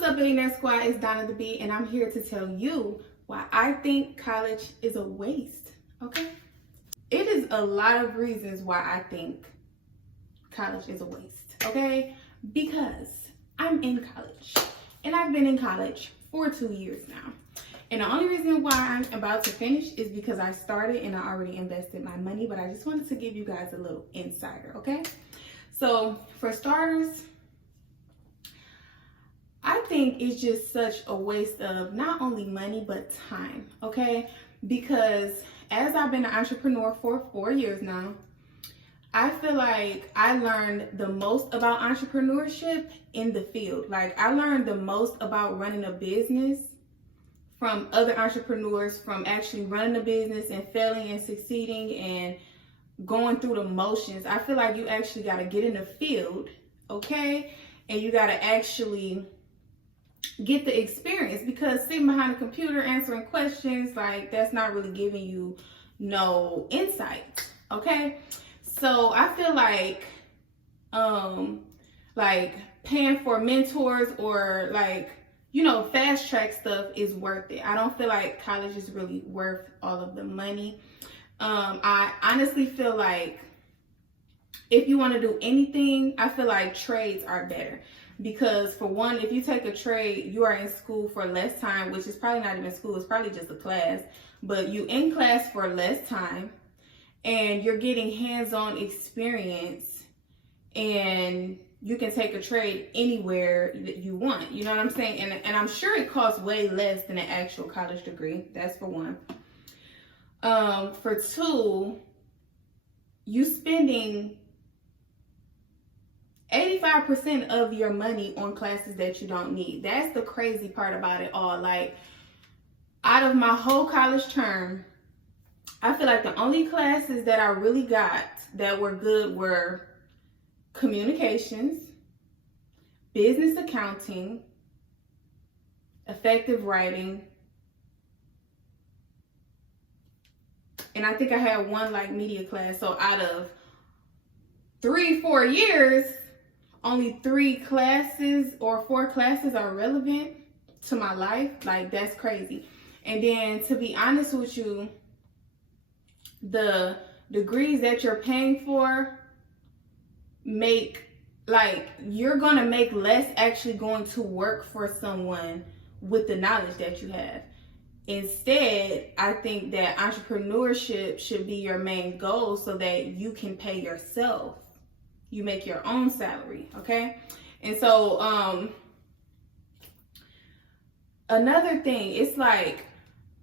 What's up, Billionaire Squad? It's Donna the B, and I'm here to tell you why I think college is a waste, okay? It is a lot of reasons why I think college is a waste, okay? Because I'm in college, and I've been in college for 2 years now. And the only reason why I'm about to finish is because I started and I already invested my money, but I just wanted to give you guys a little insider, okay? So for starters, I think it's just such a waste of not only money, but time, okay? Because as I've been an entrepreneur for 4 years now, I feel like I learned the most about entrepreneurship in the field. Like, I learned the most about running a business from other entrepreneurs, from actually running a business and failing and succeeding and going through the motions. I feel like you actually got to get in the field, okay? And you got to actually get the experience, because sitting behind a computer answering questions, like, that's not really giving you no insight, okay? So I feel like paying for mentors or fast track stuff is worth it. I don't feel like college is really worth all of the money. I honestly feel like if you want to do anything, I feel like trades are better. Because for one, if you take a trade, you are in school for less time, which is probably not even school, it's probably just a class. But you in class for less time and you're getting hands-on experience, and you can take a trade anywhere that you want. You know what I'm saying? And I'm sure it costs way less than an actual college degree. That's for one. For two, you spending 85% of your money on classes that you don't need. That's the crazy part about it all. Like, out of my whole college term, I feel like the only classes that I really got that were good were communications, business accounting, effective writing, and I think I had one media class. So out of 3-4 years, only 3 classes or 4 classes are relevant to my life. Like, that's crazy. And then, to be honest with you, the degrees that you're paying for you're gonna make less actually going to work for someone with the knowledge that you have. Instead, I think that entrepreneurship should be your main goal so that you can pay yourself. You make your own salary, okay? And so, another thing, it's like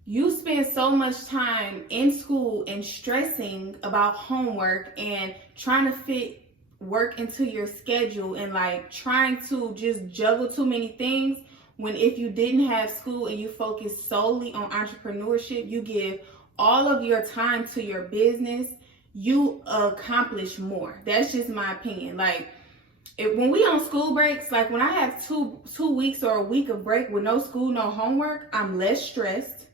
you spend so much time in school and stressing about homework and trying to fit work into your schedule and trying to just juggle too many things, when if you didn't have school and you focus solely on entrepreneurship, you give all of your time to your business, you accomplish more. That's just my opinion. When we on school breaks, when I have two weeks or a week of break with no school, no homework, I'm less stressed.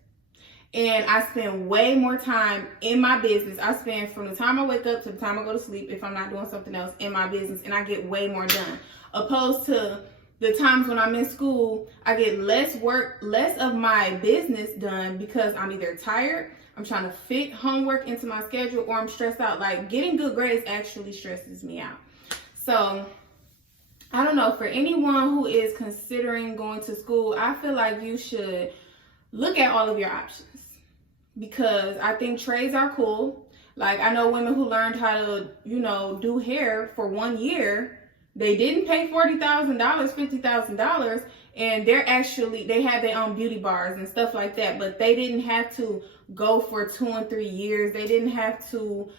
And I spend way more time in my business. I spend from the time I wake up to the time I go to sleep, if I'm not doing something else, in my business, and I get way more done. Opposed to the times when I'm in school, I get less of my business done because I'm either tired, I'm trying to fit homework into my schedule, or I'm stressed out. Getting good grades actually stresses me out. So, I don't know, for anyone who is considering going to school, I feel like you should look at all of your options, because I think trades are cool. I know women who learned how to, do hair for 1 year. They didn't pay $40,000, $50,000, and they have their own beauty bars and stuff like that, but they didn't have to go for 2 and 3 years. They didn't have to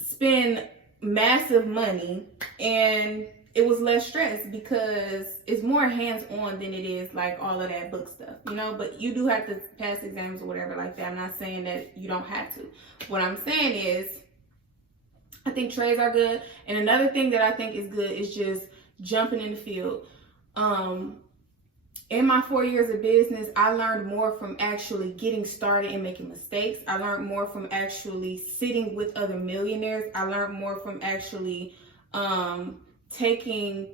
spend massive money, and it was less stress because it's more hands-on than it is all of that book stuff, but you do have to pass exams or whatever like that. I'm not saying that you don't have to. What I'm saying is, I think trades are good. And another thing that I think is good is just jumping in the field. In my 4 years of business, I learned more from actually getting started and making mistakes. I learned more from actually sitting with other millionaires. I learned more from actually taking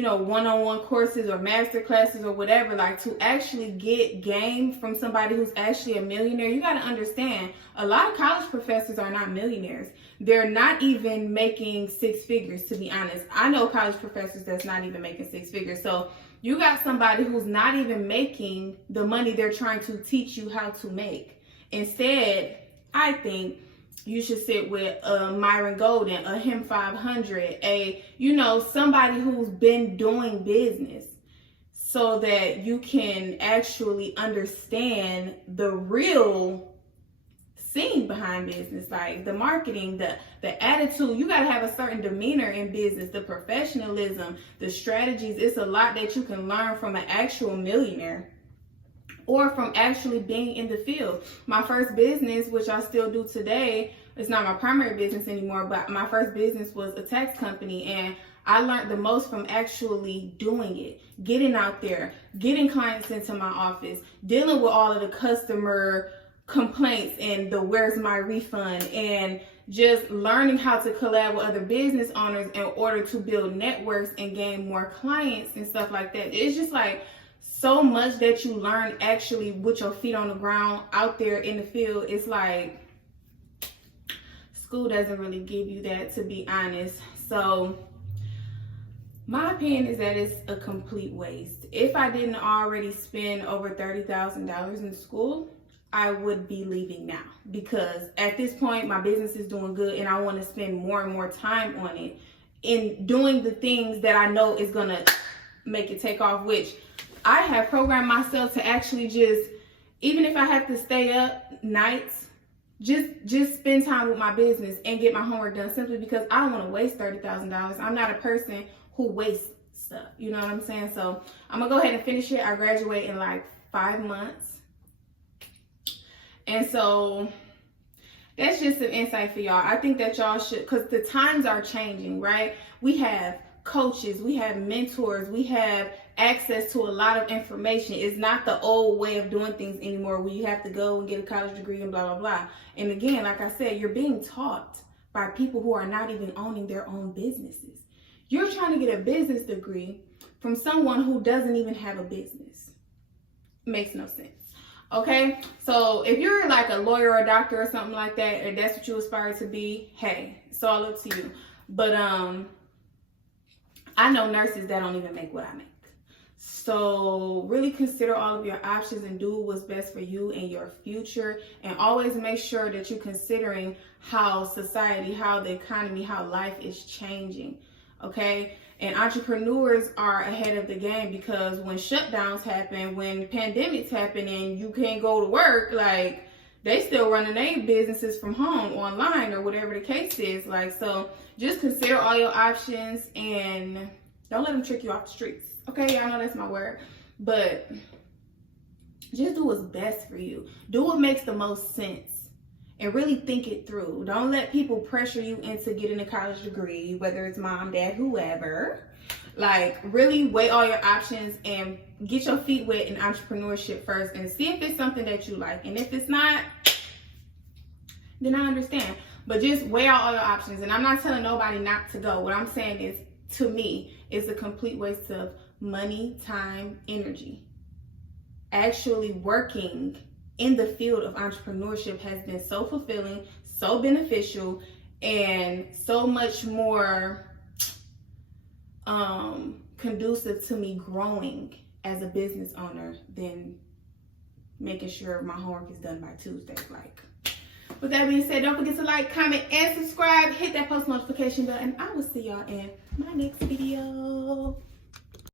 one-on-one courses or master classes or whatever, like to actually get game from somebody who's actually a millionaire. You got to understand, a lot of college professors are not millionaires. They're not even making six figures, to be honest. I know college professors that's not even making six figures. So you got somebody who's not even making the money they're trying to teach you how to make. Instead, I think you should sit with a Myron Golden, a Him 500, somebody who's been doing business, so that you can actually understand the real scene behind business, like the marketing, the attitude. You got to have a certain demeanor in business, the professionalism, the strategies. It's a lot that you can learn from an actual millionaire, or from actually being in the field. My first business, which I still do today, it's not my primary business anymore, but my first business was a tax company, and I learned the most from actually doing it, getting out there, getting clients into my office, dealing with all of the customer complaints and the where's my refund, and just learning how to collab with other business owners in order to build networks and gain more clients and stuff like that. It's just like so much that you learn actually with your feet on the ground out there in the field. It's like school doesn't really give you that, to be honest. So my opinion is that it's a complete waste. If I didn't already spend over $30,000 in school, I would be leaving now, because at this point my business is doing good and I want to spend more and more time on it in doing the things that I know is going to make it take off, which I have programmed myself to actually just, even if I have to stay up nights, just spend time with my business and get my homework done, simply because I don't want to waste $30,000. I'm not a person who wastes stuff. You know what I'm saying? So I'm going to go ahead and finish it. I graduate in like 5 months. And so that's just some insight for y'all. I think that y'all should, because the times are changing, right? We have coaches, we have mentors, we have access to a lot of information. It's not the old way of doing things anymore, where you have to go and get a college degree and blah, blah, blah. And again, like I said, you're being taught by people who are not even owning their own businesses. You're trying to get a business degree from someone who doesn't even have a business. Makes no sense. Okay, so if you're like a lawyer or a doctor or something like that, and that's what you aspire to be, hey, it's all up to you. But I know nurses that don't even make what I make. So really consider all of your options and do what's best for you and your future. And always make sure that you're considering how society, how the economy, how life is changing. Okay? And entrepreneurs are ahead of the game, because when shutdowns happen, when pandemics happen and you can't go to work, like, they still running their businesses from home, online, or whatever the case is. Like, so just consider all your options and don't let them trick you off the streets. Okay, y'all know that's my word. But just do what's best for you. Do what makes the most sense. And really think it through. Don't let people pressure you into getting a college degree, whether it's mom, dad, whoever. Like, really weigh all your options and get your feet wet in entrepreneurship first, and see if it's something that you like. And if it's not, then I understand. But just weigh out all your options. And I'm not telling nobody not to go. What I'm saying is, to me, it's a complete waste of money, time, energy. Actually working in the field of entrepreneurship has been so fulfilling, so beneficial, and so much more conducive to me growing as a business owner than making sure my homework is done by Tuesday. Like, with that being said, don't forget to like, comment, and subscribe. Hit that post notification bell, and I will see y'all in my next video.